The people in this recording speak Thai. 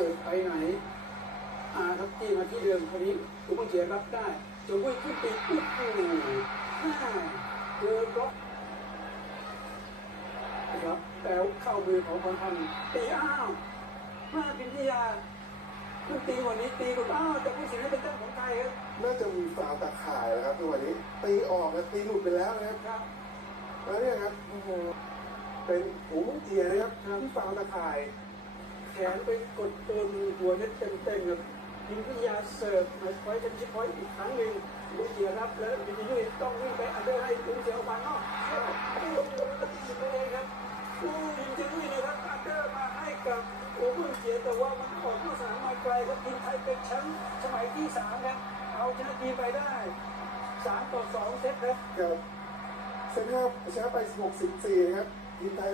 สิร์ฟไปไหนอาครับที่มาที่เดิมคราวนี้อุบังเจียรับได้จงวุ้ยขึ้นปีกปุ๊บโอ้โหแม่เจอบล็อกนะครับแต่เข้ามือของพรพันธ์ตีอ้าวมาพินทยาขึ้นตีวันนี้ตีกว่าอ้าวแต่ผู้สินให้เป็นเจ้าของไทยครับน่าจะมีฟาวตาข่ายนะครับจัวะนี้ ตีออกนะตีหลุดไปแล้วนะครับครับแล้วเนี่ยครับโอ้โหเป็นหูเจียนะครับที่ฟาวตาข่าย แขนไปกดตัวมือหัวเนี่ยเต็มๆครับพินทยาเสิร์ฟมาไว้เป็นชิพอยอีกครั้งหนึ่งลุงเจียรับแล้วพินทยต้องวิ่งไปอันเดอร์ให้ลุงเจียออกมานอกโอ้โหยิงไปเองครับโอ้ยิงจะลุยนะครับอันเดอร์มาให้กับโอ้ลุงเจียแต่ว่ามันออกนอกสามมาไกลครับทีมไทยเป็นแชมป์สมัยที่สามครับเอาชนะทีมไปได้สามต่อสองเซตครับกับเซนครับชนะไป64นะครับทีมไทย